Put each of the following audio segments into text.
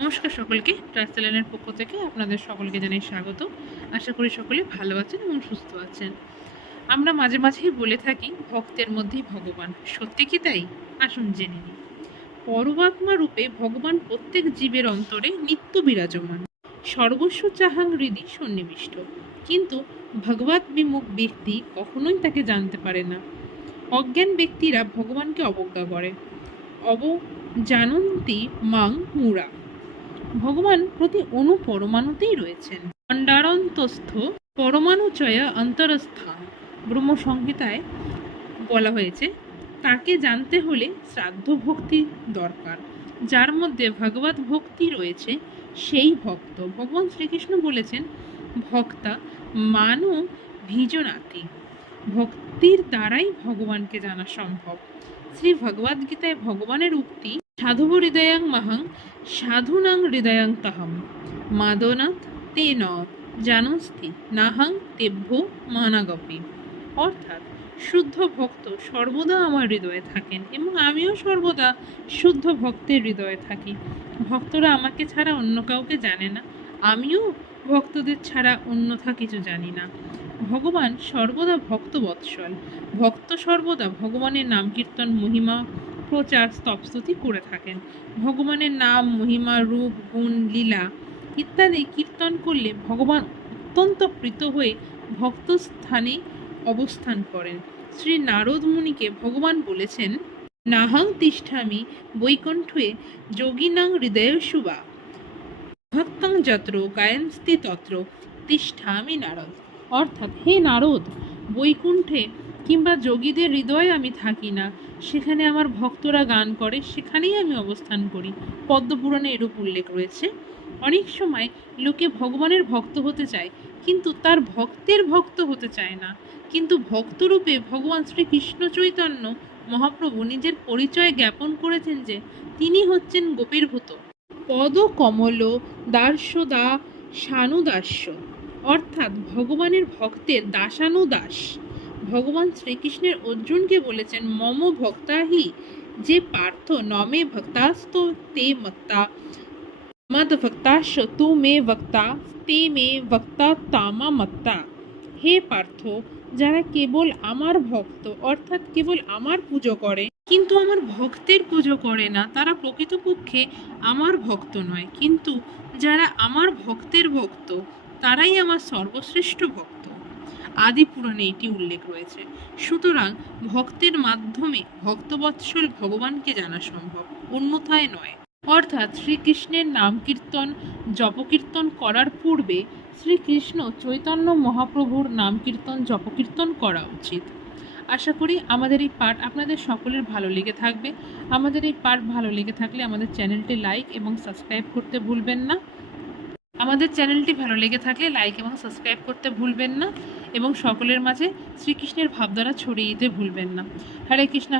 নমস্কার সকলকে, ট্রাস্টেলেনের পক্ষ থেকে আপনাদের সকলকে জানাই স্বাগত। আশা করি সকলে ভালো আছেন এবং সুস্থ আছেন। আমরা মাঝে মাঝেই বলে থাকি ভক্তের মধ্যেই ভগবান। সত্যি কি তাই? আসুন জেনে নিই। পরমাত্মা রূপে ভগবান প্রত্যেক জীবের অন্তরে নিত্য বিরাজমান, সর্বস্ব চাহাং হৃদি সন্নিবিষ্ট। কিন্তু ভগবত বিমুখ ব্যক্তি কখনোই তাকে জানতে পারে না। অজ্ঞান ব্যক্তিরা ভগবানকে অবজ্ঞা করে। জানন্তি মাং মুরা। ভগবান প্রতি অণু পরমাণুতেই রয়েছেন। খণ্ডারন্তস্থ পরমাণুচয় অন্তরস্থান ব্রহ্মসংহিতায় বলা হয়েছে, তাকে জানতে হলে শ্রাদ্ধ ভক্তি দরকার। যার মধ্যে ভগবত ভক্তি রয়েছে সেই ভক্ত। ভগবান শ্রীকৃষ্ণ বলেছেন, ভক্তা মানো ভিজনাতি। ভক্তির দ্বারাই ভগবানকে জানা সম্ভব। শ্রী ভগবদ্গীতায় ভগবানের উক্তি, সাধু হৃদয়াং মাহাং সাধুনাং হৃদয়াং তাহাম মাদনাথ তে ন জানস্তি নাহাং তেভ্য মানাগপি। অর্থাৎ শুদ্ধ ভক্ত সর্বদা আমার হৃদয়ে থাকেন এবং আমিও সর্বদা শুদ্ধ ভক্তের হৃদয়ে থাকি। ভক্তরা আমাকে ছাড়া অন্য কাউকে জানে না, আমিও ভক্তদের ছাড়া অন্যথা কিছু জানি না। ভগবান সর্বদা ভক্ত বৎসল। ভক্ত সর্বদা ভগবানের নাম কীর্তন, মহিমা প্রচার, স্তবস্তুতি করে থাকেন। ভগবানের নাম, মহিমা, রূপ, গুণ, লীলা ইত্যাদি কীর্তন করলে ভগবান অত্যন্ত প্রীত হয়ে ভক্ত স্থানে অবস্থান করেন। শ্রী নারদ মুনিকে ভগবান বলেছেন, নাহং তিষ্ঠামি বৈকুণ্ঠে যোগিনাং হৃদয়সু বা ভক্তং যত্র গায়ন্তি তত্র তিষ্ঠামি নারদ। অর্থাৎ, হে নারদ, বৈকুণ্ঠে কিংবা যোগীদের হৃদয়ে আমি থাকি না, সেখানে আমার ভক্তরা গান করে, সেখানেই আমি অবস্থান করি। পদ্মপুরাণে এরূপ উল্লেখ রয়েছে। অনেক সময় লোকে ভগবানের ভক্ত হতে চায়, কিন্তু তার ভক্তের ভক্ত হতে চায় না। কিন্তু ভক্তরূপে ভগবান শ্রীকৃষ্ণ চৈতন্য মহাপ্রভু নিজের পরিচয় জ্ঞাপন করেছেন যে তিনি হচ্ছেন গোপীরভূত পদ কমল দার্শদা সানুদাস্য। অর্থাৎ ভগবানের ভক্তের দাসানুদাস। ভগবান শ্রীকৃষ্ণের অর্জুনকে বলেছেন, মম ভক্তাহি যে পার্থ নমে ভক্তাস্ত তে মত্তা মদ ভক্তাস্য তু মে ভক্তা তে মে ভক্তা তামা মত্তা। হে পার্থ, যারা কেবল আমার ভক্ত অর্থাৎ কেবল আমার পুজো করে কিন্তু আমার ভক্তের পুজো করে না, তারা প্রকৃতপক্ষে আমার ভক্ত নয়। কিন্তু যারা আমার ভক্তের ভক্ত তারাই আমার সর্বশ্রেষ্ঠ ভক্ত। আদি পুরাণে এটি উল্লেখ রয়েছে। সুতরাং ভক্তের মাধ্যমে ভক্তবৎসল ভগবানকে জানা সম্ভব, অন্যথায় নয়। অর্থাৎ শ্রীকৃষ্ণের নাম কীর্তন, জপকীর্তন করার পূর্বে শ্রীকৃষ্ণ চৈতন্য মহাপ্রভুর নাম কীর্তন, জপকীর্তন করা উচিত। আশা করি আমাদের এই পাঠ আপনাদের সকলের ভালো লেগে থাকবে। আমাদের এই পাঠ ভালো লেগে থাকলে আমাদের চ্যানেলটি লাইক এবং সাবস্ক্রাইব করতে ভুলবেন না। আমাদের চ্যানেলটি ভালো লেগে থাকলে লাইক এবং সাবস্ক্রাইব করতে ভুলবেন না এবং সকলের মাঝে শ্রীকৃষ্ণের ভাবধারা ছড়িয়ে দিতে ভুলবেন না। হরে কৃষ্ণ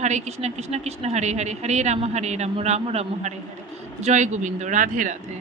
কৃষ্ণ কৃষ্ণ হরে হরে, হরে রাম রাম রাম রাম হরে হরে। জয় গোবিন্দ। রাধে রাধে।